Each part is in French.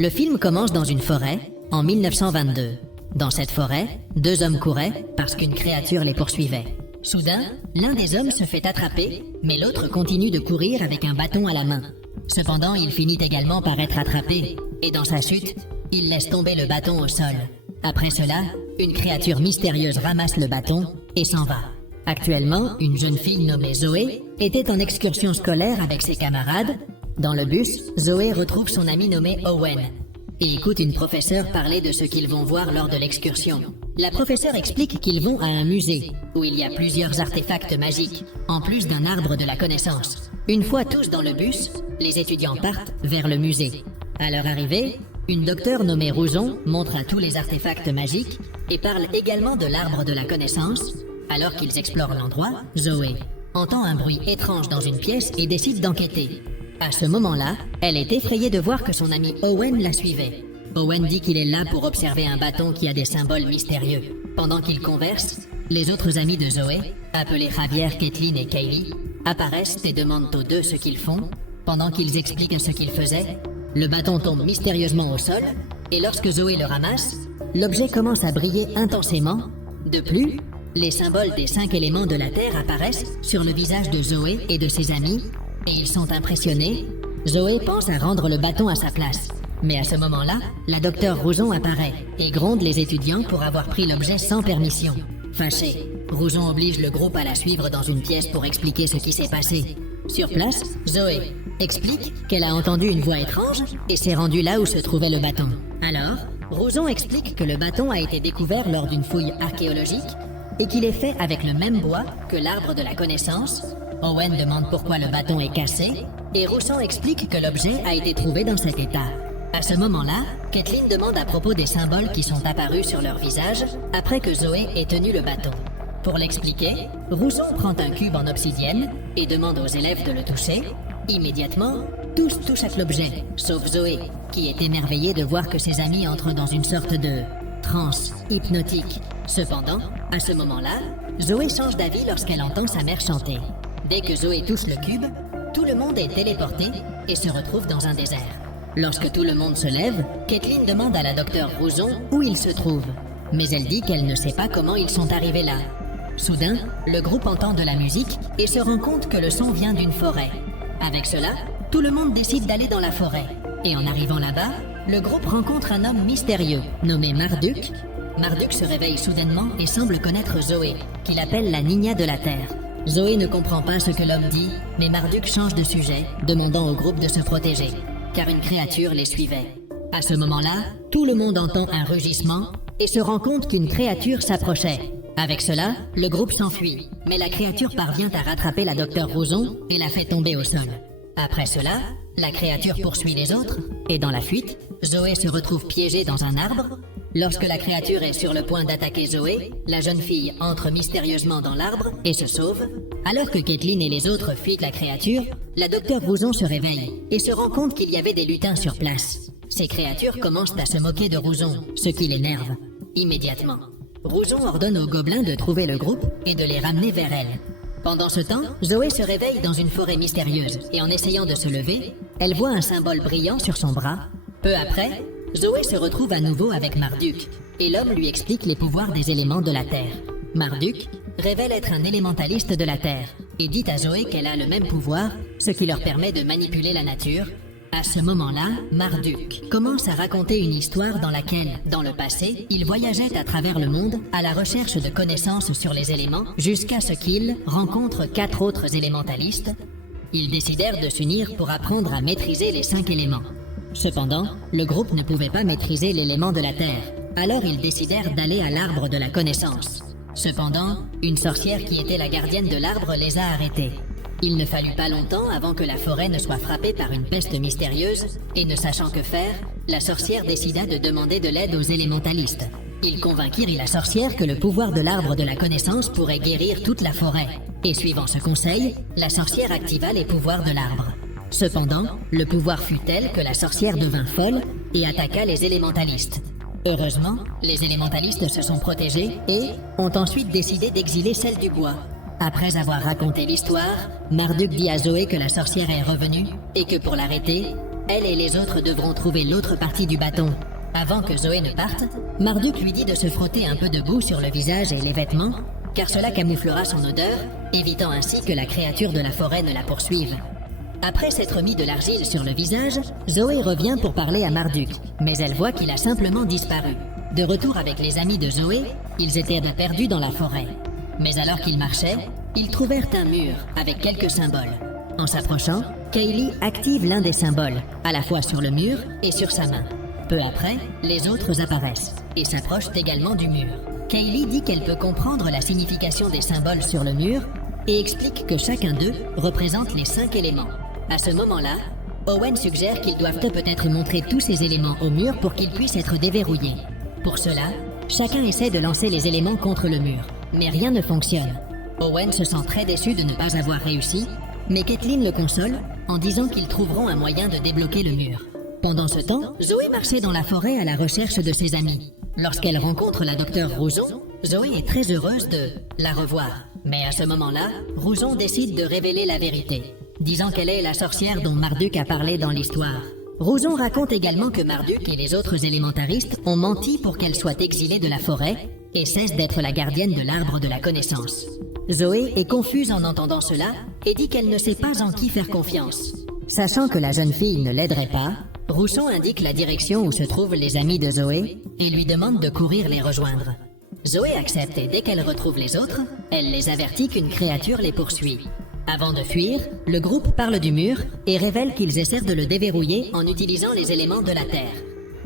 Le film commence dans une forêt, en 1922. Dans cette forêt, deux hommes couraient parce qu'une créature les poursuivait. Soudain, l'un des hommes se fait attraper, mais l'autre continue de courir avec un bâton à la main. Cependant, il finit également par être attrapé, et dans sa chute, il laisse tomber le bâton au sol. Après cela, une créature mystérieuse ramasse le bâton et s'en va. Actuellement, une jeune fille nommée Zoé était en excursion scolaire avec ses camarades. Dans le bus, Zoé retrouve son ami nommé Owen et écoute une professeure parler de ce qu'ils vont voir lors de l'excursion. La professeure explique qu'ils vont à un musée où il y a plusieurs artefacts magiques, en plus d'un arbre de la connaissance. Une fois tous dans le bus, les étudiants partent vers le musée. À leur arrivée, une docteure nommée Rouzon montre à tous les artefacts magiques et parle également de l'arbre de la connaissance. Alors qu'ils explorent l'endroit, Zoé entend un bruit étrange dans une pièce et décide d'enquêter. À ce moment-là, elle est effrayée de voir que son ami Owen la suivait. Owen dit qu'il est là pour observer un bâton qui a des symboles mystérieux. Pendant qu'ils conversent, les autres amis de Zoé, appelés Javier, Kathleen et Kaylee, apparaissent et demandent aux deux ce qu'ils font. Pendant qu'ils expliquent ce qu'ils faisaient, le bâton tombe mystérieusement au sol, et lorsque Zoé le ramasse, l'objet commence à briller intensément. De plus, les symboles des 5 éléments de la Terre apparaissent sur le visage de Zoé et de ses amis, et ils sont impressionnés. Zoé pense à rendre le bâton à sa place. Mais à ce moment-là, la docteure Rouzon apparaît et gronde les étudiants pour avoir pris l'objet sans permission. Fâchée, Rouzon oblige le groupe à la suivre dans une pièce pour expliquer ce qui s'est passé. Sur place, Zoé explique qu'elle a entendu une voix étrange et s'est rendue là où se trouvait le bâton. Alors, Rouzon explique que le bâton a été découvert lors d'une fouille archéologique et qu'il est fait avec le même bois que l'arbre de la connaissance. Owen demande pourquoi le bâton est cassé et Rouzon explique que l'objet a été trouvé dans cet état. À ce moment-là, Kathleen demande à propos des symboles qui sont apparus sur leur visage après que Zoé ait tenu le bâton. Pour l'expliquer, Rouzon prend un cube en obsidienne et demande aux élèves de le toucher. Immédiatement, tous touchent à l'objet, sauf Zoé, qui est émerveillée de voir que ses amis entrent dans une sorte de transe hypnotique. Cependant, à ce moment-là, Zoé change d'avis lorsqu'elle entend sa mère chanter. Dès que Zoé touche le cube, tout le monde est téléporté et se retrouve dans un désert. Lorsque tout le monde se lève, Kathleen demande à la docteure Rouzon où ils se trouvent. Mais elle dit qu'elle ne sait pas comment ils sont arrivés là. Soudain, le groupe entend de la musique et se rend compte que le son vient d'une forêt. Avec cela, tout le monde décide d'aller dans la forêt. Et en arrivant là-bas, le groupe rencontre un homme mystérieux, nommé Marduk. Marduk se réveille soudainement et semble connaître Zoé, qu'il appelle la Nina de la Terre. Zoé ne comprend pas ce que l'homme dit, mais Marduk change de sujet, demandant au groupe de se protéger, car une créature les suivait. À ce moment-là, tout le monde entend un rugissement et se rend compte qu'une créature s'approchait. Avec cela, le groupe s'enfuit, mais la créature parvient à rattraper la docteure Rouzon et la fait tomber au sol. Après cela, la créature poursuit les autres, et dans la fuite, Zoé se retrouve piégée dans un arbre. Lorsque la créature est sur le point d'attaquer Zoé, la jeune fille entre mystérieusement dans l'arbre et se sauve. Alors que Kathleen et les autres fuient la créature, la docteure Rouzon se réveille et se rend compte qu'il y avait des lutins sur place. Ces créatures commencent à se moquer de Rouzon, ce qui l'énerve. Immédiatement, Rouzon ordonne aux gobelins de trouver le groupe et de les ramener vers elle. Pendant ce temps, Zoé se réveille dans une forêt mystérieuse et en essayant de se lever, elle voit un symbole brillant sur son bras. Peu après, Zoé se retrouve à nouveau avec Marduk, et l'homme lui explique les pouvoirs des éléments de la Terre. Marduk révèle être un élémentaliste de la Terre, et dit à Zoé qu'elle a le même pouvoir, ce qui leur permet de manipuler la nature. À ce moment-là, Marduk commence à raconter une histoire dans laquelle, dans le passé, il voyageait à travers le monde à la recherche de connaissances sur les éléments, jusqu'à ce qu'il rencontre 4 autres élémentalistes. Ils décidèrent de s'unir pour apprendre à maîtriser les 5 éléments. Cependant, le groupe ne pouvait pas maîtriser l'élément de la Terre, alors ils décidèrent d'aller à l'arbre de la connaissance. Cependant, une sorcière qui était la gardienne de l'arbre les a arrêtés. Il ne fallut pas longtemps avant que la forêt ne soit frappée par une peste mystérieuse, et ne sachant que faire, la sorcière décida de demander de l'aide aux élémentalistes. Ils convainquirent la sorcière que le pouvoir de l'arbre de la connaissance pourrait guérir toute la forêt, et suivant ce conseil, la sorcière activa les pouvoirs de l'arbre. Cependant, le pouvoir fut tel que la sorcière devint folle et attaqua les élémentalistes. Heureusement, les élémentalistes se sont protégés et ont ensuite décidé d'exiler celle du bois. Après avoir raconté l'histoire, Marduk dit à Zoé que la sorcière est revenue et que pour l'arrêter, Elle et les autres devront trouver l'autre partie du bâton. Avant que Zoé ne parte, Marduk lui dit de se frotter un peu de boue sur le visage et les vêtements, car cela camouflera son odeur, évitant ainsi que la créature de la forêt ne la poursuive. Après s'être mis de l'argile sur le visage, Zoé revient pour parler à Marduk, mais elle voit qu'il a simplement disparu. De retour avec les amis de Zoé, ils étaient perdus dans la forêt. Mais alors qu'ils marchaient, ils trouvèrent un mur avec quelques symboles. En s'approchant, Kaylee active l'un des symboles, à la fois sur le mur et sur sa main. Peu après, les autres apparaissent et s'approchent également du mur. Kaylee dit qu'elle peut comprendre la signification des symboles sur le mur et explique que chacun d'eux représente les 5 éléments. À ce moment-là, Owen suggère qu'ils doivent peut-être montrer tous ces éléments au mur pour qu'ils puissent être déverrouillés. Pour cela, chacun essaie de lancer les éléments contre le mur, mais rien ne fonctionne. Owen se sent très déçu de ne pas avoir réussi, mais Kathleen le console en disant qu'ils trouveront un moyen de débloquer le mur. Pendant ce temps, Zoé marchait dans la forêt à la recherche de ses amis. Lorsqu'elle rencontre la docteure Rouzon, Zoé est très heureuse de la revoir. Mais à ce moment-là, Rouzon décide de révéler la vérité, disant qu'elle est la sorcière dont Marduk a parlé dans l'histoire. Rouzon raconte également que Marduk et les autres élémentaristes ont menti pour qu'elle soit exilée de la forêt et cesse d'être la gardienne de l'arbre de la connaissance. Zoé est confuse en entendant cela et dit qu'elle ne sait pas en qui faire confiance. Sachant que la jeune fille ne l'aiderait pas, Rouzon indique la direction où se trouvent les amis de Zoé et lui demande de courir les rejoindre. Zoé accepte et dès qu'elle retrouve les autres, elle les avertit qu'une créature les poursuit. Avant de fuir, le groupe parle du mur et révèle qu'ils essaient de le déverrouiller en utilisant les éléments de la Terre.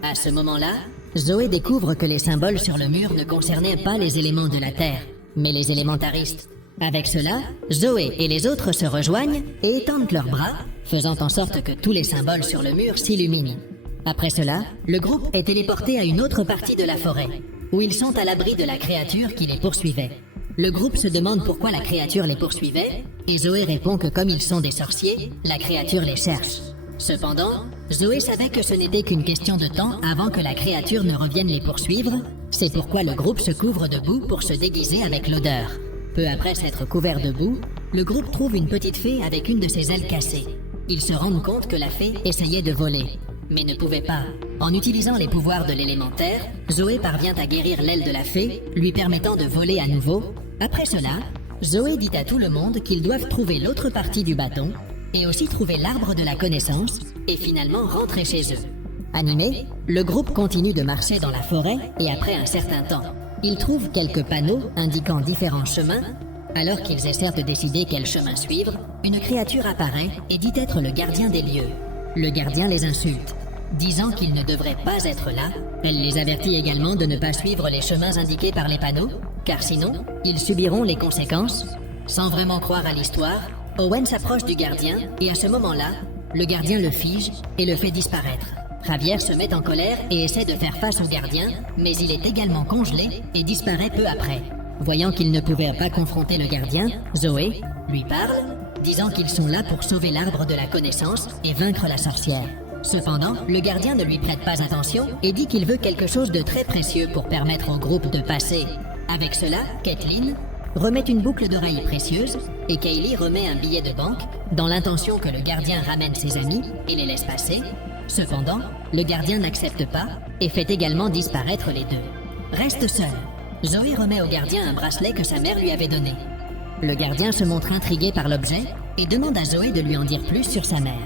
À ce moment-là, Zoé découvre que les symboles sur le mur ne concernaient pas les éléments de la Terre, mais les élémentaristes. Avec cela, Zoé et les autres se rejoignent et étendent leurs bras, faisant en sorte que tous les symboles sur le mur s'illuminent. Après cela, le groupe est téléporté à une autre partie de la forêt, où ils sont à l'abri de la créature qui les poursuivait. Le groupe se demande pourquoi la créature les poursuivait, et Zoé répond que comme ils sont des sorciers, la créature les cherche. Cependant, Zoé savait que ce n'était qu'une question de temps avant que la créature ne revienne les poursuivre, c'est pourquoi le groupe se couvre de boue pour se déguiser avec l'odeur. Peu après s'être couvert de boue, le groupe trouve une petite fée avec une de ses ailes cassées. Ils se rendent compte que la fée essayait de voler, mais ne pouvait pas. En utilisant les pouvoirs de l'élémentaire, Zoé parvient à guérir l'aile de la fée, lui permettant de voler à nouveau. Après cela, Zoé dit à tout le monde qu'ils doivent trouver l'autre partie du bâton, et aussi trouver l'arbre de la connaissance, et finalement rentrer chez eux. Animé, le groupe continue de marcher dans la forêt, et après un certain temps, ils trouvent quelques panneaux indiquant différents chemins. Alors qu'ils essaient de décider quel chemin suivre, une créature apparaît et dit être le gardien des lieux. Le gardien les insulte, disant qu'ils ne devraient pas être là. Elle les avertit également de ne pas suivre les chemins indiqués par les panneaux, car sinon, ils subiront les conséquences. Sans vraiment croire à l'histoire, Owen s'approche du gardien et à ce moment-là, le gardien le fige et le fait disparaître. Javier se met en colère et essaie de faire face au gardien, mais il est également congelé et disparaît peu après. Voyant qu'il ne pouvait pas confronter le gardien, Zoé lui parle, disant qu'ils sont là pour sauver l'arbre de la connaissance et vaincre la sorcière. Cependant, le gardien ne lui prête pas attention et dit qu'il veut quelque chose de très précieux pour permettre au groupe de passer. Avec cela, Kathleen remet une boucle d'oreille précieuse et Kaylee remet un billet de banque dans l'intention que le gardien ramène ses amis et les laisse passer. Cependant, le gardien n'accepte pas et fait également disparaître les deux. Reste seul. Zoé remet au gardien un bracelet que sa mère lui avait donné. Le gardien se montre intrigué par l'objet et demande à Zoé de lui en dire plus sur sa mère.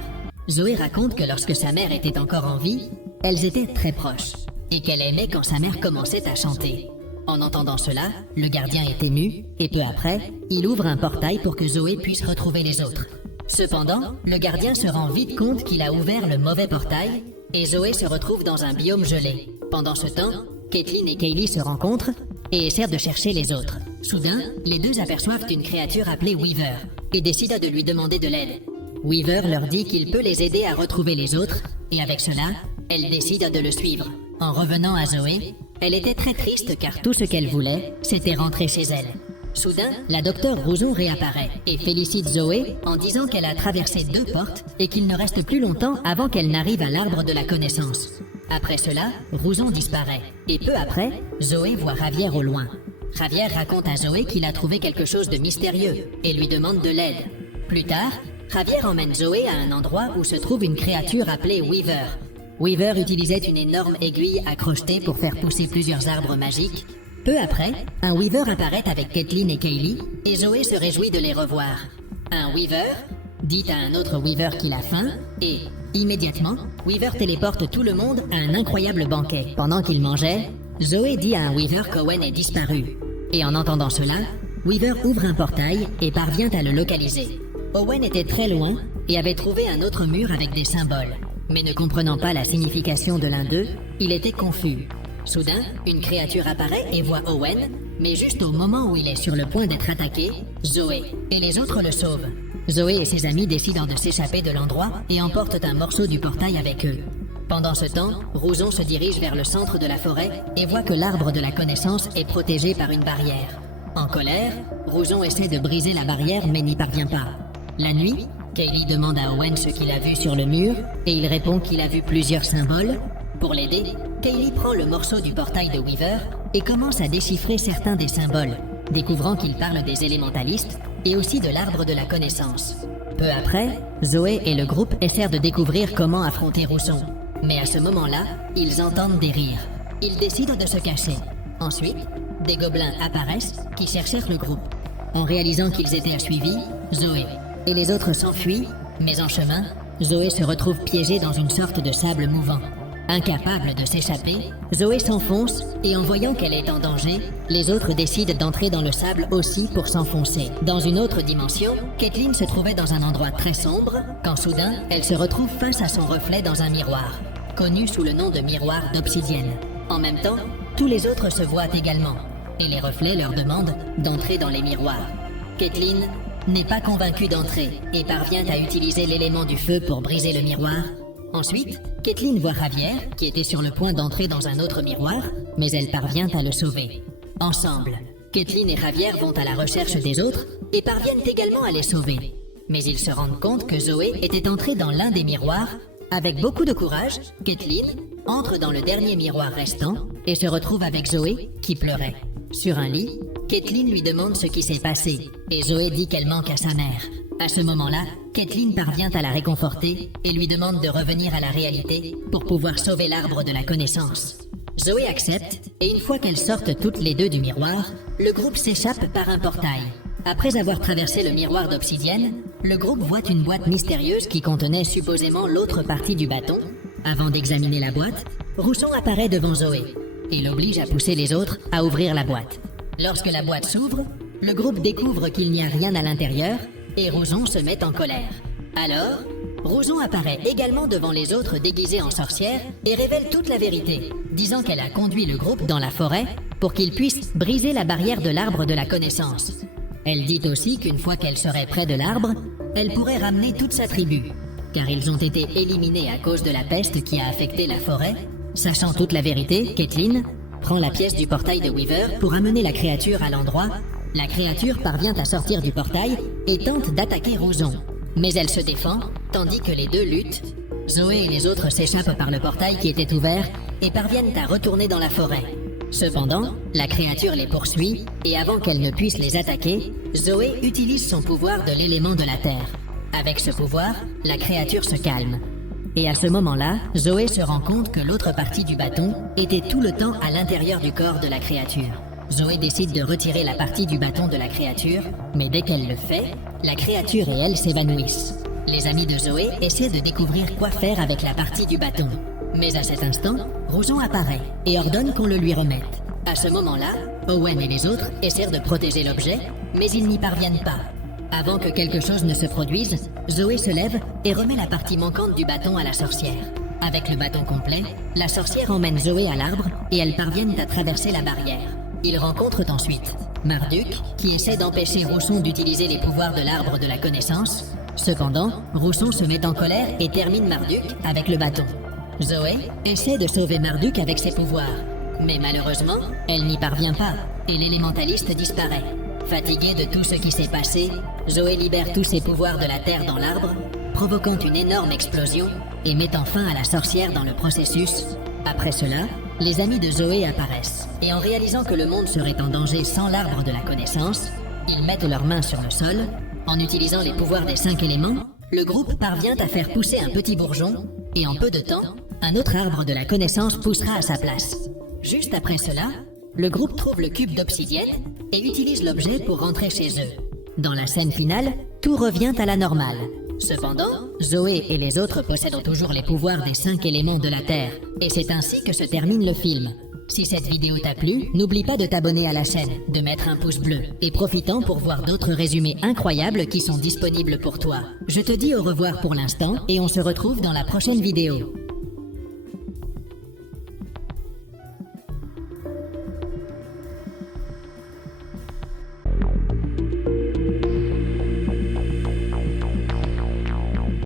Zoé raconte que lorsque sa mère était encore en vie, elles étaient très proches et qu'elle aimait quand sa mère commençait à chanter. En entendant cela, le gardien est ému et peu après, il ouvre un portail pour que Zoé puisse retrouver les autres. Cependant, le gardien se rend vite compte qu'il a ouvert le mauvais portail et Zoé se retrouve dans un biome gelé. Pendant ce temps, Kathleen et Kaylee se rencontrent et essaient de chercher les autres. Soudain, les deux aperçoivent une créature appelée Weaver et décident de lui demander de l'aide. Weaver leur dit qu'il peut les aider à retrouver les autres et avec cela, elle décide de le suivre. En revenant à Zoé, elle était très triste car tout ce qu'elle voulait, c'était rentrer chez elle. Soudain, la docteure Rouzon réapparaît et félicite Zoé en disant qu'elle a traversé 2 portes et qu'il ne reste plus longtemps avant qu'elle n'arrive à l'arbre de la connaissance. Après cela, Rouzon disparaît et peu après, Zoé voit Javier au loin. Javier raconte à Zoé qu'il a trouvé quelque chose de mystérieux et lui demande de l'aide. Plus tard, Javier emmène Zoé à un endroit où se trouve une créature appelée Weaver. Weaver utilisait une énorme aiguille à crocheter pour faire pousser plusieurs arbres magiques. Peu après, un Weaver apparaît avec Caitlin et Kaylee, et Zoé se réjouit de les revoir. Un Weaver dit à un autre Weaver qu'il a faim, et, immédiatement, Weaver téléporte tout le monde à un incroyable banquet. Pendant qu'ils mangeaient, Zoé dit à un Weaver qu'Owen est disparu. Et en entendant cela, Weaver ouvre un portail et parvient à le localiser. Owen était très loin et avait trouvé un autre mur avec des symboles. Mais ne comprenant pas la signification de l'un d'eux, il était confus. Soudain, une créature apparaît et voit Owen, mais juste au moment où il est sur le point d'être attaqué, Zoé et les autres le sauvent. Zoé et ses amis décident de s'échapper de l'endroit et emportent un morceau du portail avec eux. Pendant ce temps, Rouzon se dirige vers le centre de la forêt et voit que l'arbre de la connaissance est protégé par une barrière. En colère, Rouzon essaie de briser la barrière mais n'y parvient pas. La nuit, Kaylee demande à Owen ce qu'il a vu sur le mur et il répond qu'il a vu plusieurs symboles. Pour l'aider, Kaylee prend le morceau du portail de Weaver et commence à déchiffrer certains des symboles, découvrant qu'il parle des élémentalistes et aussi de l'arbre de la connaissance. Peu après, Zoé et le groupe essayent de découvrir comment affronter Rouzon. Mais à ce moment-là, ils entendent des rires. Ils décident de se cacher. Ensuite, des gobelins apparaissent qui cherchèrent le groupe. En réalisant qu'ils étaient assuivis, Zoé et les autres s'enfuient, mais en chemin, Zoé se retrouve piégée dans une sorte de sable mouvant. Incapable de s'échapper, Zoé s'enfonce et en voyant qu'elle est en danger, les autres décident d'entrer dans le sable aussi pour s'enfoncer. Dans une autre dimension, Caitlin se trouvait dans un endroit très sombre, quand soudain, elle se retrouve face à son reflet dans un miroir, connu sous le nom de miroir d'obsidienne. En même temps, tous les autres se voient également, et les reflets leur demandent d'entrer dans les miroirs. Caitlin n'est pas convaincue d'entrer et parvient à utiliser l'élément du feu pour briser le miroir. Ensuite, Caitlin voit Javier, qui était sur le point d'entrer dans un autre miroir, mais elle parvient à le sauver. Ensemble, Caitlin et Javier vont à la recherche des autres et parviennent également à les sauver. Mais ils se rendent compte que Zoé était entrée dans l'un des miroirs. Avec beaucoup de courage, Caitlin entre dans le dernier miroir restant et se retrouve avec Zoé, qui pleurait. Sur un lit, Caitlin lui demande ce qui s'est passé et Zoé dit qu'elle manque à sa mère. À ce moment-là, Caitlin parvient à la réconforter et lui demande de revenir à la réalité pour pouvoir sauver l'arbre de la connaissance. Zoé accepte et une fois qu'elles sortent toutes les deux du miroir, le groupe s'échappe par un portail. Après avoir traversé le miroir d'obsidienne, le groupe voit une boîte mystérieuse qui contenait supposément l'autre partie du bâton. Avant d'examiner la boîte, Rouzon apparaît devant Zoé et l'oblige à pousser les autres à ouvrir la boîte. Lorsque la boîte s'ouvre, le groupe découvre qu'il n'y a rien à l'intérieur et Rouzon se met en colère. Alors, Rouzon apparaît également devant les autres déguisés en sorcière et révèle toute la vérité, disant qu'elle a conduit le groupe dans la forêt pour qu'ils puissent briser la barrière de l'arbre de la connaissance. Elle dit aussi qu'une fois qu'elle serait près de l'arbre, elle pourrait ramener toute sa tribu, car ils ont été éliminés à cause de la peste qui a affecté la forêt. Sachant toute la vérité, Caitlin prend la pièce du portail de Weaver pour amener la créature à l'endroit. La créature parvient à sortir du portail et tente d'attaquer Rouzon. Mais elle se défend, tandis que les deux luttent. Zoé et les autres s'échappent par le portail qui était ouvert et parviennent à retourner dans la forêt. Cependant, la créature les poursuit et avant qu'elle ne puisse les attaquer, Zoé utilise son pouvoir de l'élément de la terre. Avec ce pouvoir, la créature se calme. Et à ce moment-là, Zoé se rend compte que l'autre partie du bâton était tout le temps à l'intérieur du corps de la créature. Zoé décide de retirer la partie du bâton de la créature, mais dès qu'elle le fait, la créature et elle s'évanouissent. Les amis de Zoé essaient de découvrir quoi faire avec la partie du bâton. Mais à cet instant, Rouzon apparaît et ordonne qu'on le lui remette. À ce moment-là, Owen et les autres essaient de protéger l'objet, mais ils n'y parviennent pas. Avant que quelque chose ne se produise, Zoé se lève et remet la partie manquante du bâton à la sorcière. Avec le bâton complet, la sorcière emmène Zoé à l'arbre et elles parviennent à traverser la barrière. Ils rencontrent ensuite Marduk, qui essaie d'empêcher Rouzon d'utiliser les pouvoirs de l'arbre de la connaissance. Cependant, Rouzon se met en colère et termine Marduk avec le bâton. Zoé essaie de sauver Marduk avec ses pouvoirs, mais malheureusement, elle n'y parvient pas et l'élémentaliste disparaît. Fatiguée de tout ce qui s'est passé, Zoé libère tous ses pouvoirs de la terre dans l'arbre, provoquant une énorme explosion et mettant fin à la sorcière dans le processus. Après cela, les amis de Zoé apparaissent, et en réalisant que le monde serait en danger sans l'arbre de la connaissance, ils mettent leurs mains sur le sol. En utilisant les pouvoirs des 5 éléments, Le groupe parvient à faire pousser un petit bourgeon, et en peu de temps, un autre arbre de la connaissance poussera à sa place. Juste après cela, le groupe trouve le cube d'obsidienne et utilise l'objet pour rentrer chez eux. Dans la scène finale, tout revient à la normale. Cependant, Zoé et les autres possèdent toujours les pouvoirs des 5 éléments de la Terre, et c'est ainsi que se termine le film. Si cette vidéo t'a plu, n'oublie pas de t'abonner à la chaîne, de mettre un pouce bleu, et profitant pour voir d'autres résumés incroyables qui sont disponibles pour toi. Je te dis au revoir pour l'instant, et on se retrouve dans la prochaine vidéo.